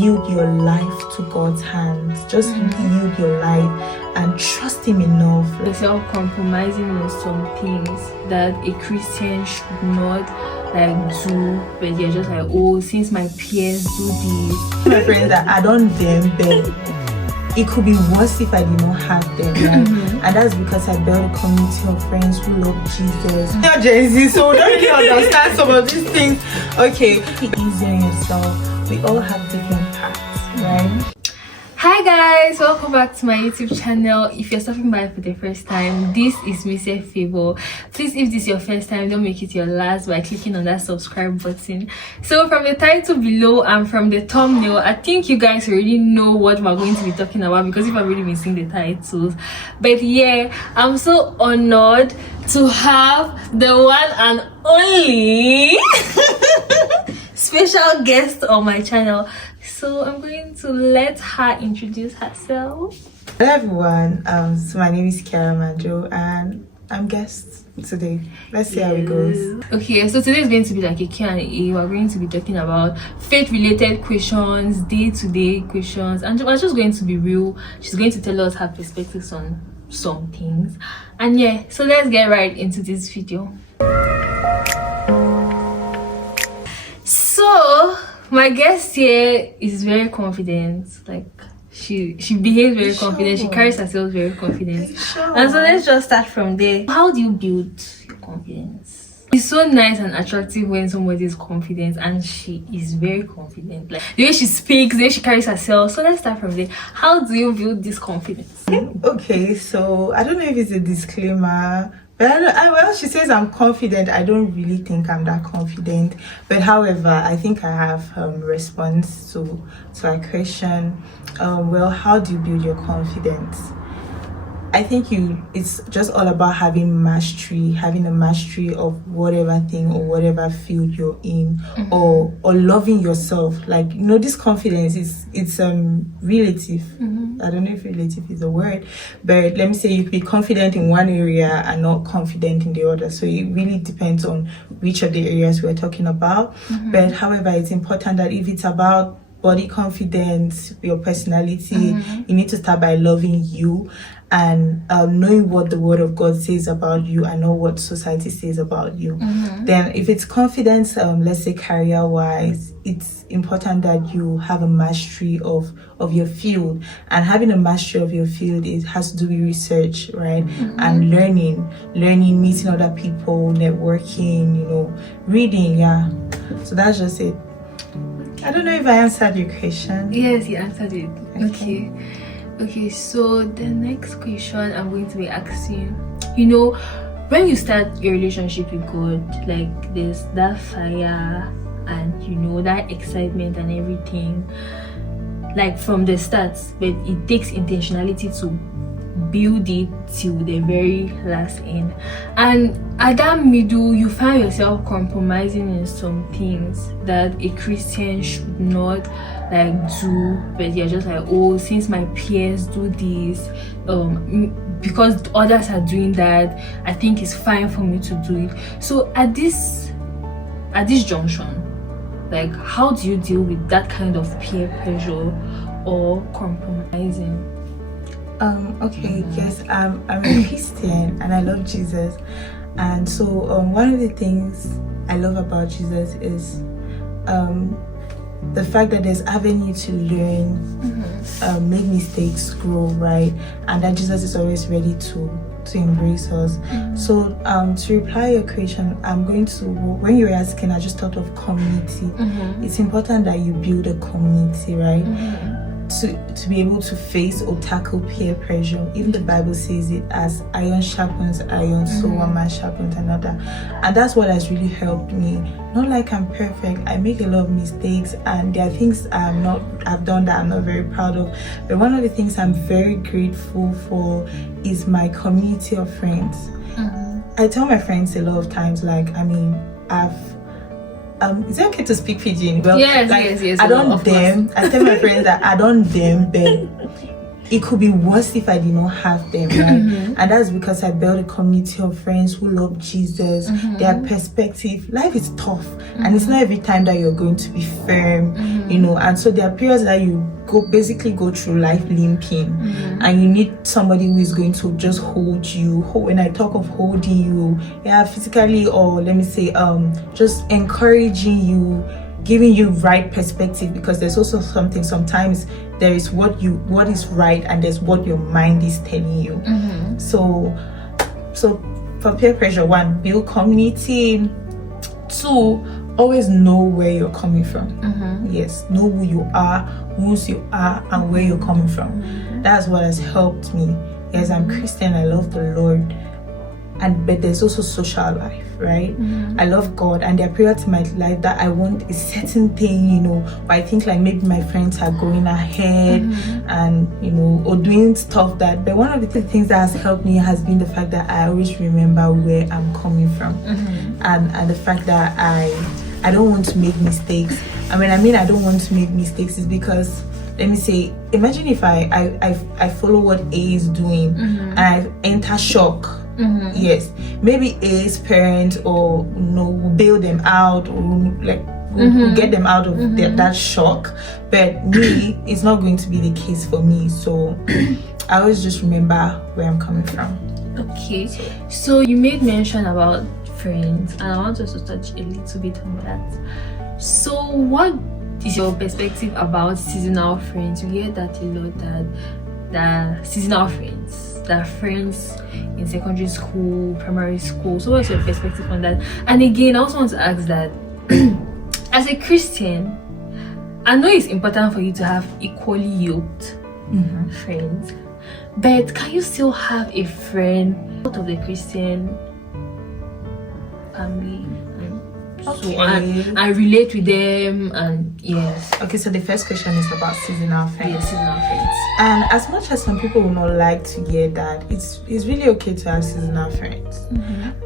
yield your life to God's hands. Just yield your life and trust Him enough. Like self-compromising on some things that a Christian should not do, but you're just like, oh, since my peers do this, my friends that I don't them, but it could be worse if I did not have them, right? And that's because I built a community of friends who love Jesus. You're Gen Z, so don't really understand some of these things. Okay, be easy on yourself. We all have different paths, right? Hi guys, welcome back to my YouTube channel. If you're stopping by for the first time, this is Mrs. Favor. Please, if this is your first time, don't make it your last by clicking on that subscribe button. So from the title below and from the thumbnail, I think you guys already know what we're going to be talking about because you've already been seeing the titles. But yeah, I'm so honored to have the one and only special guest on my channel. So I'm going to let her introduce herself. Hello everyone, so my name is Kiara Manjo and I'm guest today. Let's see how it goes. Okay, so today is going to be like a Q&A. We're going to be talking about faith-related questions, day-to-day questions, and we're just going to be real. She's going to tell us her perspectives on some things. And yeah, so let's get right into this video. So my guest here is very confident. Like she behaves very confident. She carries herself very confident. And so let's just start from there. How do you build your confidence? It's so nice and attractive when somebody is confident, and she is very confident. Like the way she speaks, the way she carries herself. So let's start from there. How do you build this confidence? Okay, so I don't know if it's a disclaimer. But well, she says I'm confident. I don't really think I'm that confident. But however, I think I have response to her question. Well, how do you build your confidence? I think it's just all about having a mastery of whatever thing or whatever field you're in, or loving yourself. Like, this confidence it's relative. I don't know if relative is a word, but let me say you could be confident in one area and not confident in the other. So it really depends on which of the areas we're talking about. But however, it's important that if it's about body confidence, your personality, you need to start by loving you and knowing what the word of God says about you and know what society says about you. Then if it's confidence, let's say career wise, it's important that you have a mastery of your field, and having a mastery of your field has to do with research, right? And learning, meeting other people, networking, reading. So that's just it. I don't know if I answered your question. Yes, you answered it. Okay, so the next question I'm going to be asking, when you start your relationship with God, like there's that fire and that excitement and everything, like from the start, but it takes intentionality to build it till the very last end. And at that middle, you find yourself compromising in some things that a Christian should not do, but you're just like, oh, since my peers do this, because others are doing that, I think it's fine for me to do it. So at this junction, like, how do you deal with that kind of peer pressure or compromising? Okay, yes, I'm a Christian and I love Jesus, and so one of the things I love about Jesus is the fact that there's avenue to learn, make mistakes, grow, right? And that Jesus is always ready to embrace us. So to reply your question, when you were asking, I just thought of community. It's important that you build a community, right? To be able to face or tackle peer pressure. Even the Bible says it as iron sharpens iron, so one man sharpens another. And that's what has really helped me. Not like I'm perfect, I make a lot of mistakes, and there are things I've done that I'm not very proud of. But one of the things I'm very grateful for is my community of friends. I tell my friends a lot of times, is it okay to speak pidgin? Well, yes. I don't them. I tell my friends that I don't them, but it could be worse if I did not have them, right? And that's because I built a community of friends who love Jesus, their perspective. Life is tough, and it's not every time that you're going to be firm, you know. And so there are periods that you basically go through life limping, and you need somebody who is going to just hold you. When I talk of holding you, yeah, physically, or let me say, just encouraging you, giving you right perspective, because there's also something, sometimes there is what is right, and there's what your mind is telling you. So for peer pressure, 1, build community. 2, always know where you're coming from. Yes, know who you are, whose you are, and where you're coming from. That's what has helped me. Yes, I'm Christian, I love the Lord, but there's also social life, right? I love God, and there are periods in my life that I want a certain thing, you know, but I think like maybe my friends are going ahead and, you know, or doing stuff that, but one of the things that has helped me has been the fact that I always remember where I'm coming from, and the fact that I don't want to make mistakes. And when I mean I don't want to make mistakes is because, let me say, imagine if I follow what A is doing and I enter shock. Yes, maybe A's parents, or will bail them out, or will get them out of that shock, but me, it's not going to be the case for me. So I always just remember where I'm coming from. Okay, so you made mention about friends, and I want us to touch a little bit on that. So what is your perspective about seasonal friends? You hear that a lot, that seasonal friends, that friends in secondary school, primary school. So what's your perspective on that? And again, I also want to ask that as a Christian, I know it's important for you to have equally yoked friends, but can you still have a friend out of the Christian family? Okay. So and relate with them, and yes. Okay, so the first question is about seasonal friends. Yes, seasonal friends. And as much as some people will not like to hear that, it's really okay to have seasonal friends.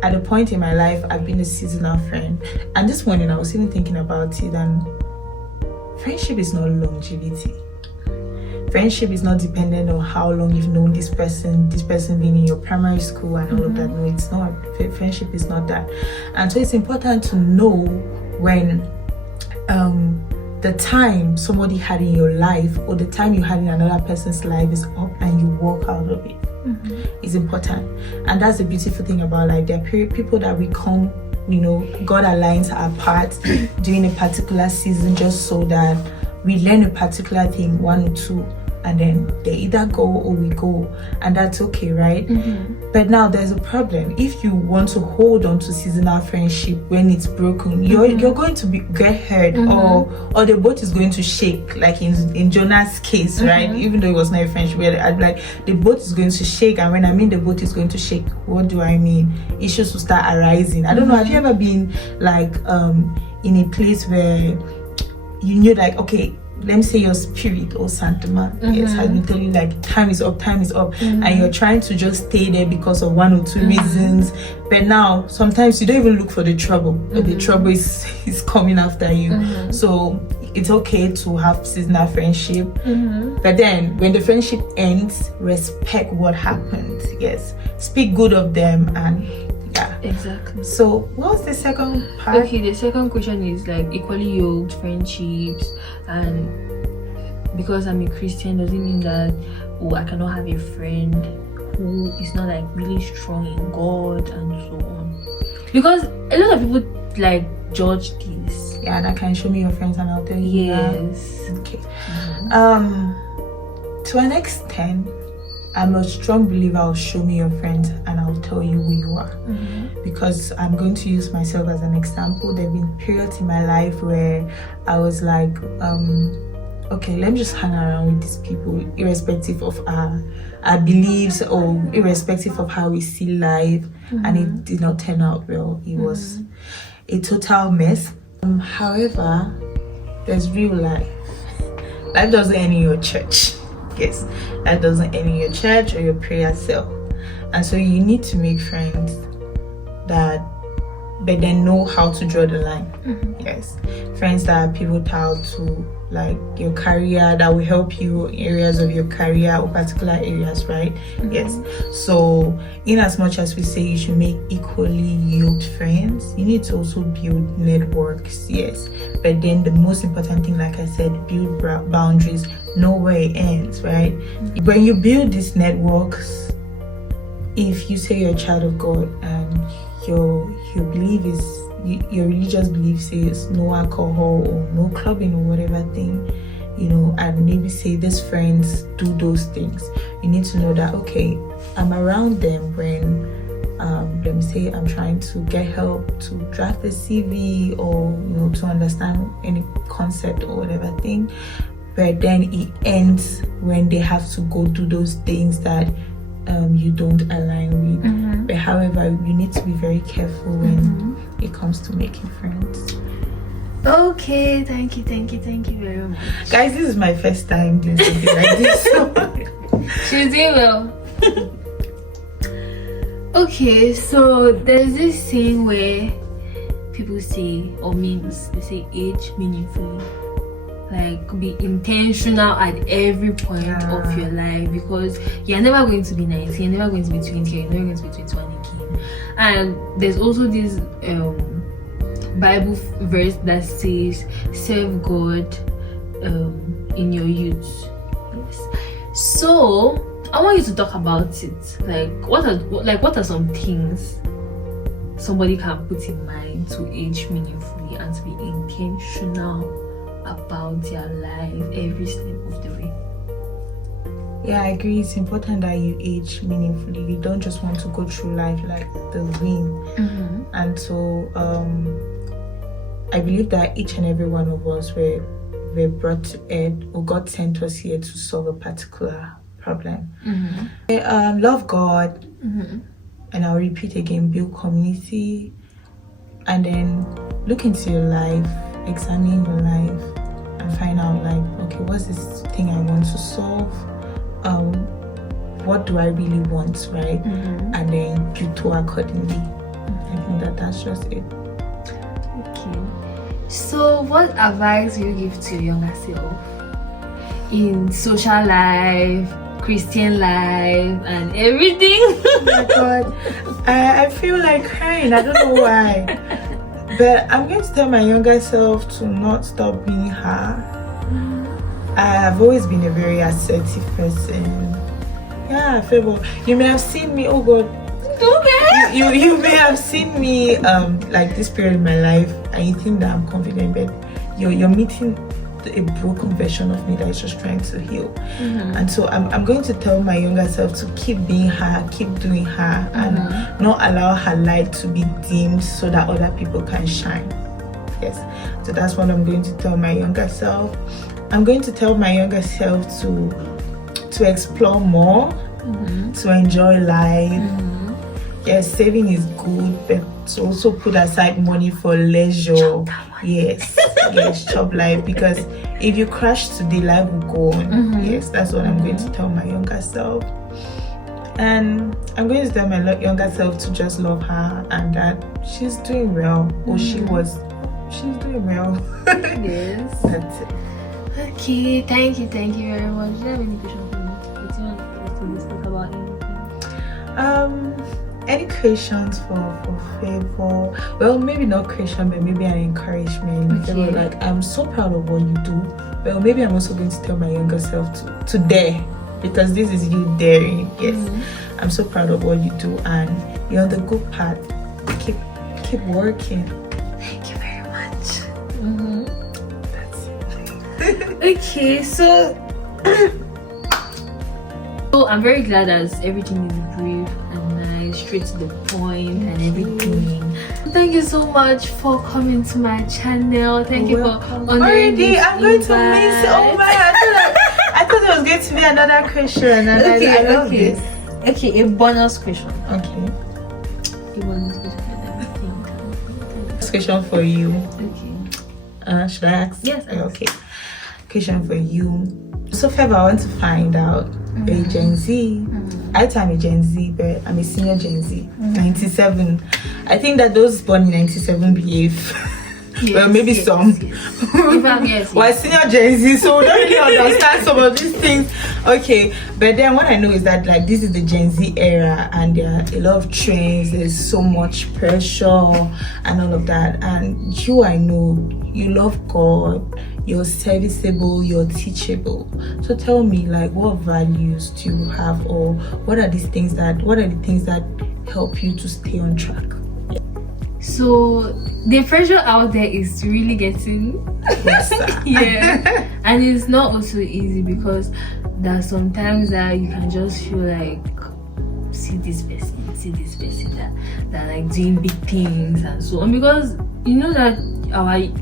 At a point in my life, I've been a seasonal friend, and this morning I was even thinking about it, and friendship is not longevity. Friendship is not dependent on how long you've known this person being in your primary school and all of that. No, it's not. Friendship is not that. And so it's important to know when the time somebody had in your life, or the time you had in another person's life, is up and you walk out of it. It's important. And that's the beautiful thing about life. There are people that we come, you know, God aligns our paths during a particular season, just so that we learn a particular thing, 1 or 2, and then they either go or we go, and that's okay, right? But now there's a problem. If you want to hold on to seasonal friendship when it's broken, you're going to get hurt, or the boat is going to shake, like in Jonah's case, right? Even though it was not a friendship, I'd like, the boat is going to shake. And when I mean the boat is going to shake, what do I mean? Issues will start arising. I don't know, have you ever been like in a place where you knew, like, okay, let me say your spirit or Santama, yes, has been telling you like time is up, and you're trying to just stay there because of 1 or 2 reasons, but now sometimes you don't even look for the trouble, but the trouble is coming after you. So it's okay to have seasonal friendship, but then when the friendship ends, respect what happened. Yes, speak good of them, and yeah, exactly. So what's the second part? Okay, the second question is like equally yoked friendships, and because I'm a Christian doesn't mean that I cannot have a friend who is not like really strong in God and so on, because a lot of people like judge this. Yeah, that can show me your friends and I'll tell you. Yes. Okay. To an extent, I'm a strong believer of show me your friends and I'll tell you who you are. Because I'm going to use myself as an example. There have been periods in my life where I was like, okay, let me just hang around with these people, irrespective of our beliefs or irrespective of how we see life. And it did not turn out well. It was a total mess. However, there's real life. Life doesn't end in your church. Yes, that doesn't end in your church or your prayer cell. And so you need to make friends that but then know how to draw the line. Mhm. Yes, friends that are pivotal to like your career, that will help you in areas of your career or particular areas, right? Yes. So in as much as we say you should make equally yoked friends, you need to also build networks. Yes, but then the most important thing, like I said, build boundaries. Know where it ends, right? When you build these networks, if you say you're a child of God and your belief is, your religious belief says no alcohol or no clubbing or whatever thing, you know, and maybe say these friends do those things, you need to know that, okay, I'm around them when let me say I'm trying to get help to draft a CV or, you know, to understand any concept or whatever thing, but then it ends when they have to go do those things that you don't align with. But however, you need to be very careful when it comes to making friends. Okay, thank you very much. Guys, this is my first time doing something like this. So. She's doing well. Okay, so there's this saying where people say, or memes, they say age meaningfully. Like, be intentional at every point of your life, because you're never going to be 19, you're never going to be 20, you're never going to be 21 again. And there's also this Bible verse that says, serve God in your youth. Yes. So I want you to talk about it. Like, what are some things somebody can put in mind to age meaningfully and to be intentional about their life every step of the way? Yeah, I agree. It's important that you age meaningfully. You don't just want to go through life like the wind. And so I believe that each and every one of us were brought to earth, or God sent us here to solve a particular problem. Love God, and I'll repeat again, build community, and then look into your life, examine your life, and find out, like, okay, what's this thing I want to solve? What do I really want, right? And then you do accordingly. I think that's just it. Okay. So what advice do you give to your younger self in social life, Christian life, and everything? Oh my God, I feel like crying. I don't know why. But I'm going to tell my younger self to not stop being her. I have always been a very assertive person. Yeah, Favor. You may have seen me, oh God. Okay. You may have seen me like this period in my life, and you think that I'm confident, but you're meeting a broken version of me that is just trying to heal. And so I'm going to tell my younger self to keep being her, keep doing her, and not allow her light to be dimmed so that other people can shine. Yes, so that's what I'm going to tell my younger self. I'm going to tell my younger self to explore more, to enjoy life. Yes, saving is good, but to also put aside money for leisure. Yes, chop life, because if you crash today, life will go on. Yes, that's what I'm going to tell my younger self. And I'm going to tell my younger self to just love her, and that she's doing well, or she's doing well. Yes. That's it. Okay, thank you very much. Do you have any question for me? Do you want to talk about anything? Any questions for Favor? Well, maybe not question, but maybe an encouragement. Favor, like, I'm so proud of what you do. Well, maybe I'm also going to tell my younger self to dare, because this is you daring. Yes, I'm so proud of what you do, and you're on the good path. Keep working. Thank you very much. That's it. Okay, so I'm very glad that everything is brief and nice, straight to the point, and everything. Thank you so much for coming to my channel. Thank you for honoring this I'm going to invite. miss. Oh my! I thought it was going to be another question, and I love this. Okay, a bonus question. Okay. A bonus question. This question for you. Okay. Should I ask? Yes. Okay. Question for you. So Feva, I want to find out, are you Gen Z? I tell I'm a Gen Z, but I'm a senior Gen Z, 97. I think that those born in 97 behave. Well, maybe some. Well, senior Gen Z, so we don't really understand some of these things. Okay, but then what I know is that like this is the Gen Z era, and there are a lot of trends. There's so much pressure and all of that. And you, I know, you love God. You're serviceable. You're teachable. So tell me, like, what values do you have, or what are the things that help you to stay on track? So the pressure out there is really getting yeah, and it's not also easy, because there are sometimes that you can just feel like see this person that like doing big things and so on, because you know that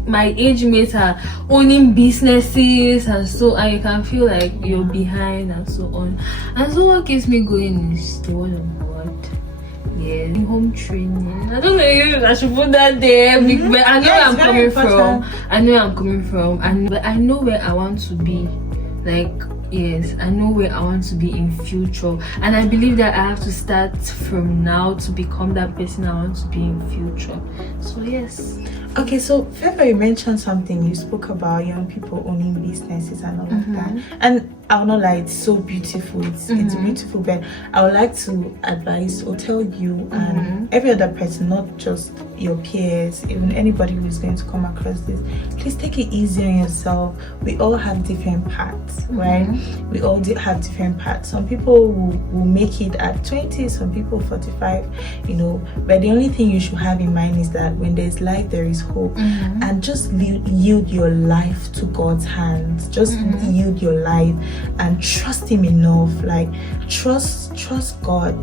my age mates are owning businesses and so, and you can feel like you're behind and so on. And so what keeps me going is the word of God. Yeah, home training. I don't know if I should put that there, but I know where I'm coming from. I know where I'm coming from, but I know where I want to be. Like, yes, I know where I want to be in future, and I believe that I have to start from now to become that person I want to be in future. So yes. Okay, so Feva, you mentioned something. You spoke about young people owning businesses and all of that, and I'll not lie, it's so beautiful. It's beautiful, but I would like to advise or tell you and every other person, not just your peers, even anybody who is going to come across this, please take it easy on yourself. We all have different paths, right? We all have different paths. Some people will make it at 20, some people 45, you know, but the only thing you should have in mind is that when there's life, there is hope. And just yield your life to God's hands. Just yield your life and trust him enough. Like trust God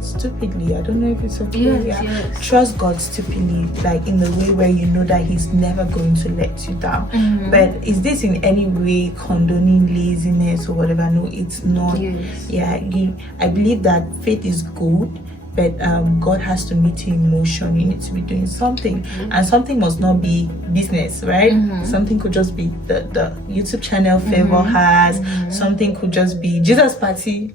stupidly. I don't know if it's okay. Yes. Trust God stupidly, like in the way where you know that he's never going to let you down. But is this in any way condoning laziness or whatever? No, it's not. I believe that faith is good, but God has to meet you in motion. You need to be doing something, and something must not be business, right? Something could just be the YouTube channel Feva has. Something could just be Jesus Party.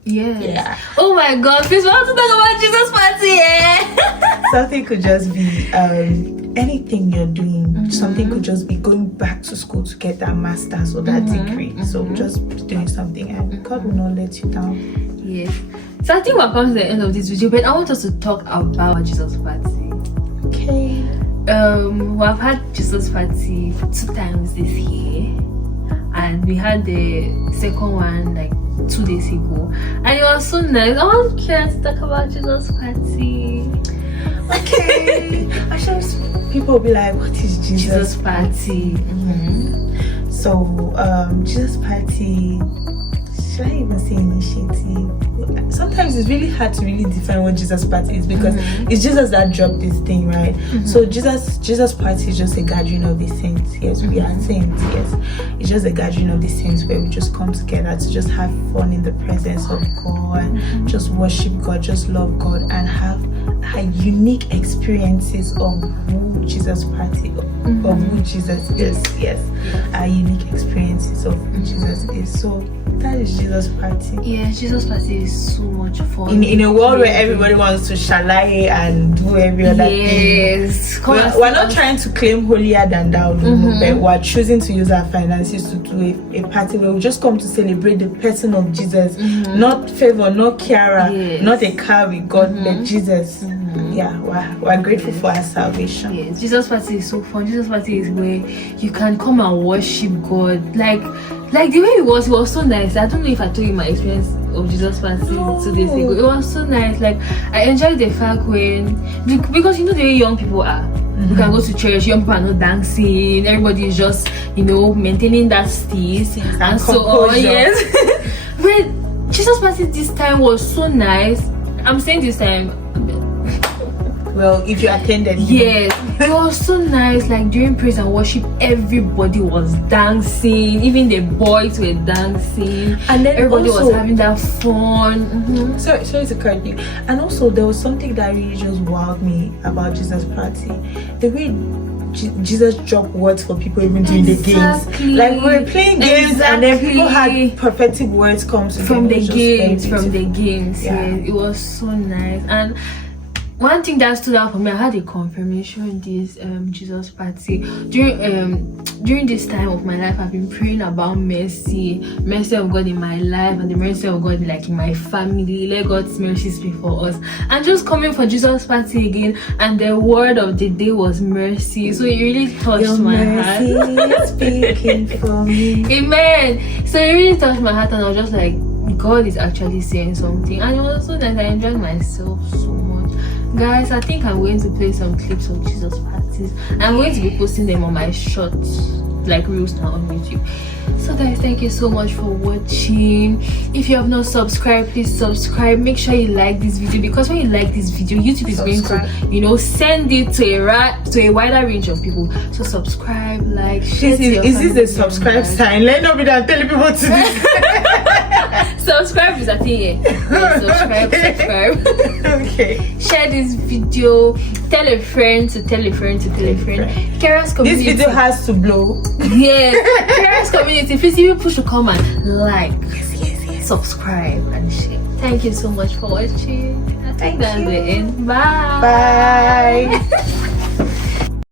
Oh my God, please, we want to talk about Jesus Party. Something could just be anything you're doing. Something could just be going back to school to get that master's or that degree. So just doing something, and God will not let you down. Yes. So I think we're coming to the end of this video, but I want us to talk about Jesus Party. Okay. We've had Jesus Party 2 times this year, and we had the second one like 2 days ago, and it was so nice. I want Kira to talk about Jesus Party. Okay. I'm sure people will be like, what is Jesus Party? So Jesus Party, should I even say initiative? Sometimes it's really hard to really define what Jesus Party is, because it's Jesus that dropped this thing, right? So Jesus Party is just a gathering of the saints. Yes, we are saints. Yes, it's just a gathering of the saints where we just come together to just have fun in the presence of God, just worship God, just love God, and have unique experiences of who Jesus Party, of who Jesus is. Yes, unique experiences of who Jesus is. So that is Jesus Party. Yeah, Jesus Party is so much fun. In a world where everybody wants to shalaye and do every other thing. We're not trying to claim holier than thou, but we're choosing to use our finances to do a party where we just come to celebrate the person of Jesus. Not Feva, not Kiara, not a car with God, but Jesus. Yeah, we're grateful for our salvation. Yes, Jesus Party is so fun. Jesus Party is where you can come and worship God. Like the way it was so nice. I don't know if I told you my experience of Jesus Party 2 days ago. It was so nice. Like I enjoyed the fact because you know the way young people are. You can go to church, young people are not dancing, everybody is just, you know, maintaining that steez and so on. Yes. But Jesus Party this time was so nice. I'm saying this time, well, if you attended, yes, it was so nice. Like during praise and worship, everybody was dancing, even the boys were dancing, and then everybody was having that fun. Sorry to cut you. And also, there was something that really just wowed me about Jesus Party. The way Jesus dropped words for people even during the games. Exactly. Like we were playing games and then people Exactly. had prophetic words come to From them. the It was just very games, beautiful. Yeah. it was so nice. And one thing that stood out for me, I had a confirmation this Jesus party during this time of my life. I've been praying about mercy of God in my life, and the mercy of God like in my family. Let God's mercy speak for us. And just coming for Jesus party again, and the word of the day was mercy. So it really touched Your my mercy heart. is speaking for me. Amen. So it really touched my heart, and I was just like, God is actually saying something. And it was so nice. I enjoyed myself so much. Guys, I think I'm going to play some clips of Jesus parties. I'm going to be posting them on my shorts, like reels now on YouTube. So guys, thank you so much for watching. If you have not subscribed, please subscribe. Make sure you like this video, because when you like this video, YouTube is going to, you know, send it to a wider range of people. So subscribe, like, share. Is this a subscribe sign? Let not be that telling people to this. Subscribe is a thing. Yeah, subscribe. Okay. Share this video. Tell a friend to tell a friend to tell a friend. Kara's community. This video has to blow. Yes. Kara's community. Please, people should come and like, Yes. subscribe, and share. Thank you so much for watching. I think that's the end. Bye. Bye.